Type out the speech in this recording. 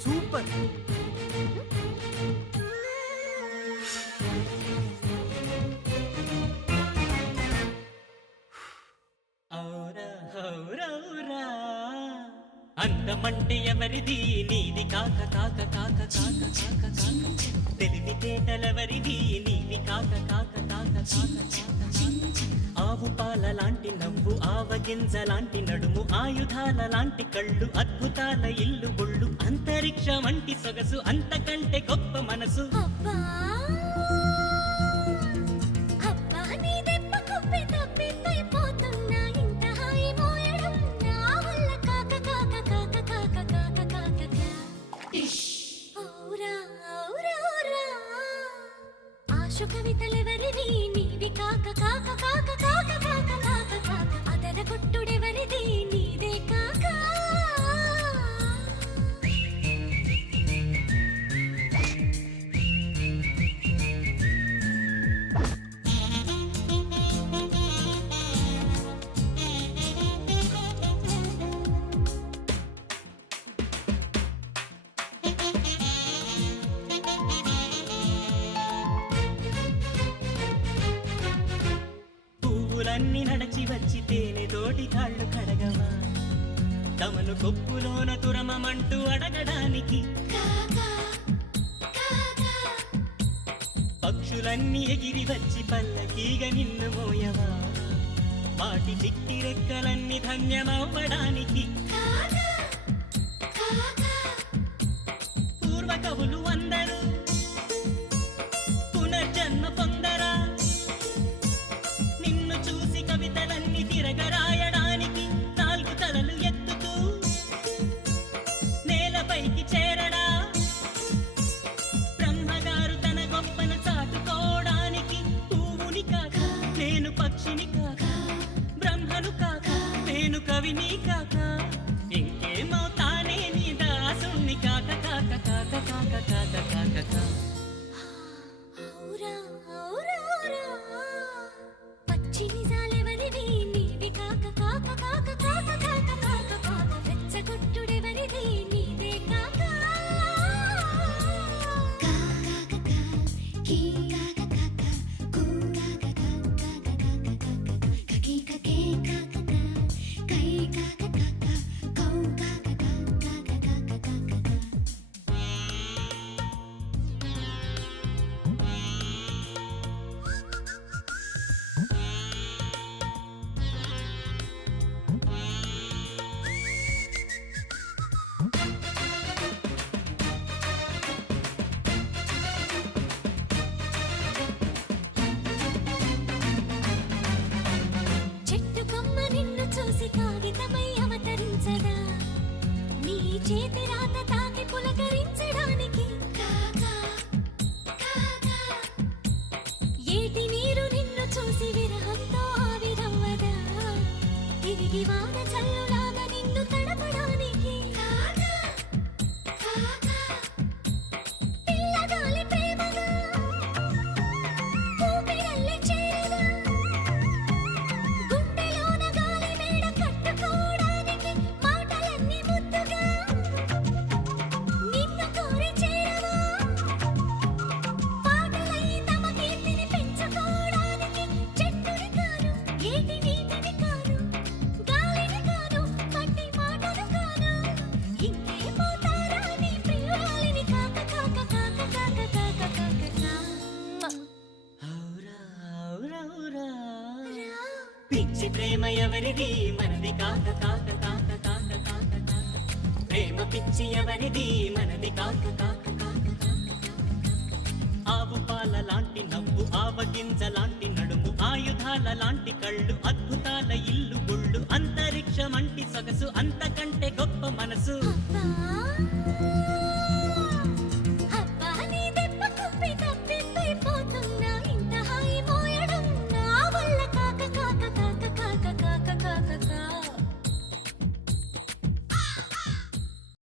Super. అందమంటే ఎవరిది నీది కాక కాక కాక కాక కాక కాక తెలివితేటలెవరిది నీవి కాక కాక కాక కాక కాక ఆవు పాల లాంటి నవ్వు ఆవగింజ లాంటి నడుము ఆయుధాల లాంటి కళ్ళు అద్భుతాల ఇల్లు బొళ్ళు అంతరిక్ష వంటి సొగసు అంతకంటే గొప్ప మనసు కవితలెవరివి నీవి కాక కాక కాక కాక కాక కాక కాక అదర కొట్టుడెవరిది నీదే కాక పువ్వులన్నీ నడచి వచ్చి తేనె తోటి కాళ్ళు కడగవా తమను కొప్పులోన తురమమంటూ అడగడానికి పక్షులన్నీ ఎగిరి వచ్చి పల్లకీగ నిన్ను మోయవా వాటి చిట్టి రెక్కలన్నీ ధన్యమవ్వడానికి పూర్వ కవులు అందరూ పునర్జన్మ పొందరా నిన్ను చూసి కవితలన్నీ తిరగరాయడానికి నాలుగు తలలు ఎత్తుతూ నేలపైకి చేరడా బ్రహ్మగారు తన గొప్పను చాటుకోవడానికి పువ్వుని కాక నేను పక్షిని కాక బ్రహ్మను కాక నేను కవిని కాక ఇంకేమవుతానే నీ దాసుని కాక కాక కాక కాక కాక కాక కాక పచ్చి నిజాలెవరివి నీవి కాక కాక కాక కాక కాక కాక కాక రెచ్చగొట్టుడెవరిది నీదే కాక చెట్టు కొమ్మ నిన్ను చూసి కాగితమై అవతరించదా నీ చేతి రాత తాకి పులకరించడానికి ఏటి నీరు నిన్ను చూసి విరహంతో ఆవిరవ్వదా తిరిగి వాన చల్లులాగా నిన్ను తడపడానికి పిల్లగాలి ప్రేమగా ఊపిరల్లే చేరదా గుండెలోన గాలి మేడ కట్టుకోవడానికి మాటలన్నీ ముద్దుగా నిన్ను కోరి చేరవా పాటలై తమ కీర్తిని పెంచుకోవడానికి చెట్టుని కాను ఏటి నీటిని కాను గాలిని కాను పట్టి మాటలు కాను ఇంకేమవుతారా నీ ప్రియురాలిని కాక కాక కాక కాక కాక కాక ఔరా ఔరా ఔరా పిచ్చి ప్రేమ ఎవరిది మనది కాక కాక కాక కాక కాక కాక ప్రేమ పిచ్చి ఎవరిది మనది కాక కాక కాక కాక ఆవు పాల లాంటి నవ్వు ఆవగింజ లాంటి నడుము ఆయుధాల లాంటి కళ్ళు అద్భుతాల ఇల్లు బొళ్ళు అంతరిక్షమంటి సొగసు అంతకంటే గొప్ప మనసు